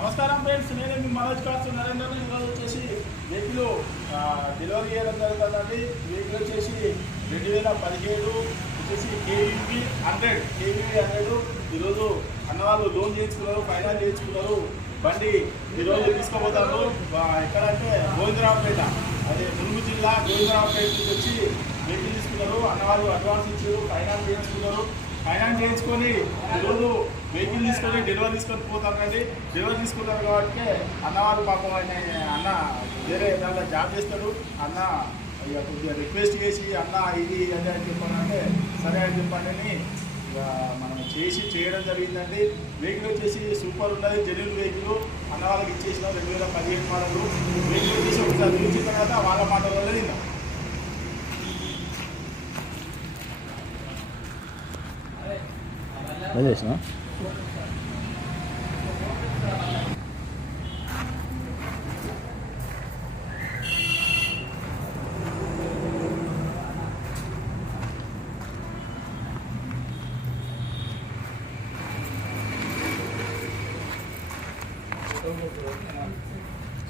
నమస్కారం ఫ్రెండ్స్ నేను మీ మనోజ్ కార్స్ నరేంద్ర ఈరోజు వచ్చేసి వెహికల్ డెలివరీ చేయడం జరుగుతుందండి వెహికల్ వచ్చేసి రెండు వేల పదిహేడు వచ్చేసి కేవీబీ హండ్రెడ్ కేవీబీ హండ్రెడ్ ఈరోజు అన్నవాళ్ళు లోన్ చేయించుకున్నారు ఫైనాన్స్ చేయించుకున్నారు. బండి ఈరోజు తీసుకోబోతారు ఎక్కడంటే గోవిందరావుపేట. అదే ములుగు జిల్లా గోవిందరావుపేట నుంచి వచ్చి వెహికల్ తీసుకున్నారు. అన్నవాళ్ళు అడ్వాన్స్ ఇచ్చారు ఫైనాన్స్ చేయించుకున్నారు. ఫైనాన్స్ చేయించుకొని ఈరోజు వెహికల్ తీసుకొని డెలివరీ తీసుకొని పోతారండి డెలివరీ తీసుకుంటారు కాబట్టి అన్నవాళ్ళు పాపం ఆయన అన్న వేరే దాంట్లో జాబ్ చేస్తాడు. అన్న ఇక కొద్దిగా రిక్వెస్ట్ చేసి అన్న ఇది అదే అని చెప్పానంటే సరే అని చెప్పండి అని మనం చేసి చేయడం జరిగిందండి. వెహికల్ వచ్చేసి సూపర్ ఉన్నది జెన్యున్ వెహికల్ అన్న వాళ్ళకి ఇచ్చేసిన రెండు వేల పదిహేను మోడల్ వెహికల్ వచ్చేసి ఒకసారి చూసిన తర్వాత వాళ్ళ మాటలలో తిన్నాం అదే చేసిన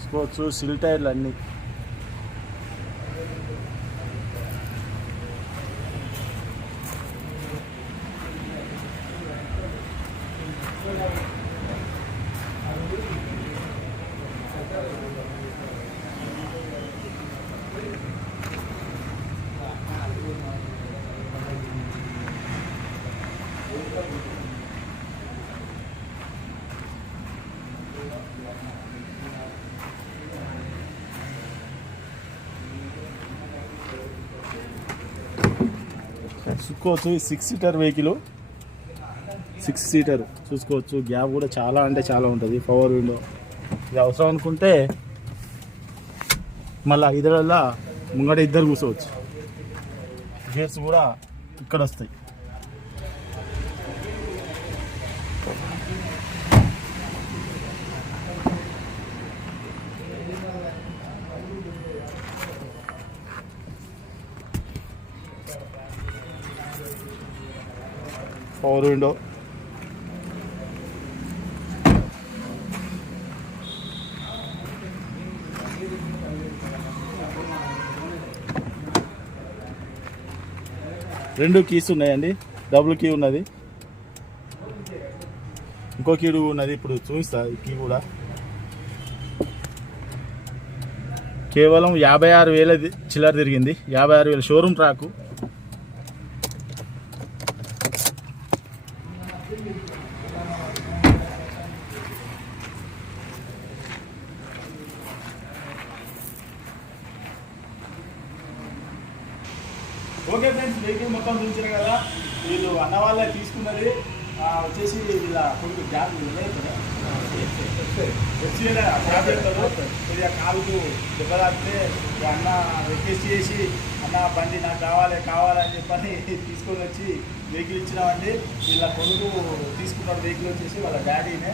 స్పోర్ట్స్ సిల్ టైర్లు అన్నీ చూసుకోవచ్చు. Six seater vehicle six seater చూసుకోవచ్చు. గ్యాప్ కూడా చాలా అంటే చాలా ఉంటుంది. పవర్ విండో ఇది అవసరం అనుకుంటే మళ్ళీ ఇద్దరల్లా ముంగట ఇద్దరు కూర్చోవచ్చు. గేర్స్ కూడా ఇక్కడ వస్తాయి. Power window. రెండు కీస్ ఉన్నాయండి. డబుల్ కీ ఉన్నది. ఇంకో కీ ఉన్నది. ఇప్పుడు చూపిస్తా ఈ కీ కూడా. కేవలం యాభై ఆరు వేల చిల్లర తిరిగింది. యాభై ఆరు వేల showroom track okay friends vehicle మొత్తం చూసిన కదా. వీళ్ళు అన్న వాళ్ళే తీసుకున్నది. వచ్చేసి వీళ్ళ కొడుకు జాబ్ వచ్చి జాబ్ కొద్దిగా కాలుకు దెబ్బ తాకితే అన్న రిక్వెస్ట్ చేసి అన్న బండి నాకు కావాలి కావాలని చెప్పని తీసుకొని వచ్చి వెహికల్ ఇచ్చినామండి. వీళ్ళ కొడుకు తీసుకున్న వెహికల్ వచ్చేసి వాళ్ళ డాడీనే.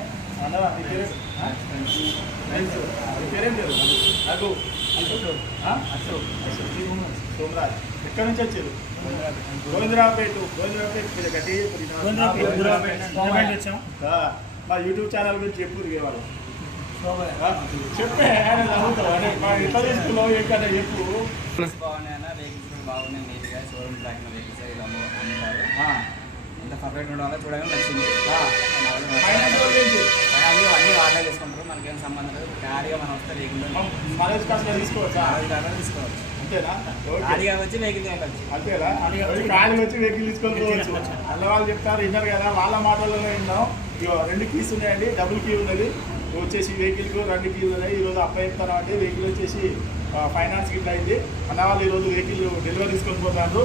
సోమరాజ్. ఎక్కడి నుంచి వచ్చారు? గోవిందరావుపేట. గోవిందరావుపేట. మా యూట్యూబ్ ఛానల్ గురించి చెప్పు వాళ్ళు చెప్పే ఆయన నవ్వుతావు అంటే మా ఎట్లా తీసుకున్నావు? ఏంటంటే చెప్పు. బాగున్నాయి అన్న వెహికల్స్ కూడా బాగున్నాయి. నీట్గా షోరూమ్ ట్రాక్ వెహికల్స్ ఇలా అమ్ము- అమ్ముతారు ఆ, ఇంత పర్ఫెక్ట్ చూడగానే నచ్చింది. అది అన్ని వాళ్ళే తీసుకుంటారు మనకేం సంబంధం లేదు. ఖాళీగా మనం వస్తే వెహికల్ తీసుకోవచ్చా? తీసుకోవచ్చు. అంతేనా? ఖాళీగా వచ్చి వెహికల్ వెళ్ళచ్చు అంతేనా? ఖాళీ వచ్చి వెహికల్ తీసుకొని పోవచ్చు. అల్ల వాళ్ళు చెప్తారు విన్నారు కదా వాళ్ళ మాటల్లోనే విన్నాం. ఇగో రెండు కీస్ ఉన్నాయండి. డబుల్ కీ ఉన్నది. వచ్చేసి వెహికల్కు రెండు కీలు ఉన్నాయి ఈరోజు అప్ప చెప్తాను అంటే వెహికల్ వచ్చేసి ఫైనాన్స్ గిట్ల అయింది. అన్న వాళ్ళు ఈరోజు వెహికల్ డెలివరీ తీసుకొని పోతారు.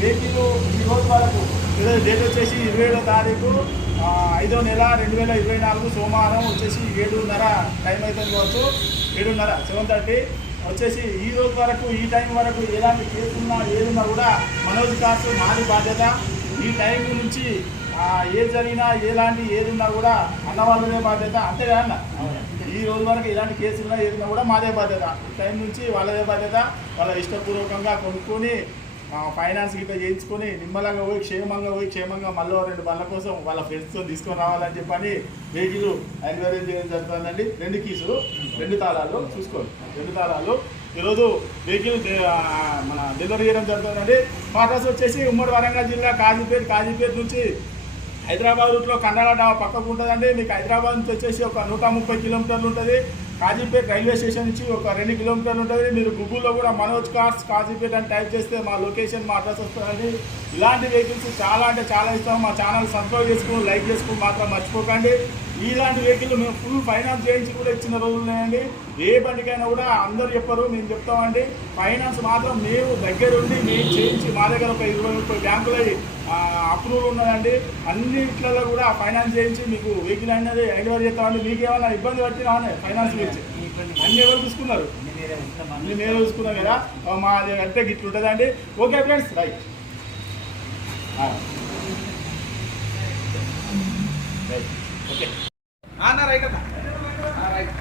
వెహికల్ ఈ రోజు వరకు ఈరోజు డేట్ వచ్చేసి ఇరవై ఏడో తారీఖు ఐదో నెల రెండు వేల ఇరవై నాలుగు సోమవారం వచ్చేసి ఏడున్నర టైం అవుతుంది కావచ్చు. ఏడున్నర సెవెన్ థర్టీ వచ్చేసి ఈ రోజు వరకు ఈ టైం వరకు ఎలాంటి కేసున్నా ఏదున్నా కూడా మనోజ్ కాసు మాది బాధ్యత. ఈ టైం నుంచి ఏది జరిగినా ఎలాంటి ఏదున్నా కూడా అన్నవాళ్ళదే బాధ్యత. అంతే అన్న? ఈ రోజు వరకు ఎలాంటి కేసు ఉన్నా ఏదున్నా కూడా మాదే బాధ్యత. ఈ టైం నుంచి వాళ్ళదే బాధ్యత. వాళ్ళ ఇష్టపూర్వకంగా కొనుక్కొని ఫైనాన్స్ గిట్లా చేయించుకొని నిమ్మలంగా పోయి క్షేమంగా పోయి క్షేమంగా మళ్ళీ రెండు బళ్ళ కోసం వాళ్ళ ఫ్రెండ్స్తో తీసుకొని రావాలని చెప్పని వెహికల్ ఎన్క్వైరీ చేయడం జరుగుతుందండి. రెండు కీసులు రెండు తాళాలు చూసుకోండి. రెండు తాళాలు. ఈరోజు వెహికల్ మన డెలివరీ చేయడం జరుగుతుందండి. మా అడ్రస్ వచ్చేసి ఉమ్మడి వరంగల్ జిల్లా కాజీపేట్ కాజీపేట నుంచి హైదరాబాద్ రూట్లో కన్నడ డాబా పక్కకు ఉంటుందండి. మీకు హైదరాబాద్ నుంచి వచ్చేసి ఒక నూట ముప్పై కిలోమీటర్లు ఉంటుంది. కాజీపేట రైల్వే స్టేషన్ నుంచి ఒక రెండు కిలోమీటర్లు ఉంటుంది. మీరు గూగుల్లో కూడా మనోజ్ కార్స్ కాజీపేట అని టైప్ చేస్తే మా లొకేషన్ మా అడ్రస్ వస్తుందండి. ఇలాంటి వెహికల్స్ చాలా అంటే చాలా ఇష్టం. మా ఛానల్ సబ్స్క్రైబ్ చేసుకుని లైక్ చేసుకుని మాత్రం మర్చిపోకండి. ఇలాంటి వెహికల్ మేము ఫుల్ ఫైనాన్స్ చేయించి కూడా ఇచ్చిన రోజులు ఉన్నాయండి ఏ బండికైనా కూడా అందరూ చెప్పరు మేము చెప్తామండి. ఫైనాన్స్ మాత్రం మేము దగ్గరుండి మేము చేయించి మా దగ్గర ఒక ఇరవై ముప్పై బ్యాంకుల అప్రూవల్ ఉన్నదండి. అన్నిట్లలో కూడా ఫైనాన్స్ చేయించి మీకు వెహికల్ అనేది ఐడవర్ చేస్తామండి. మీకు ఏమైనా ఇబ్బంది పట్టినా ఫైనాన్స్ గురించి అన్ని ఎవరు చూసుకున్నారు? అన్ని మేము చూసుకున్నాం కదా. మాది అంటే గిట్లు ఉంటుందండి. Okay friends right right okay. Right అన్న. రైట్.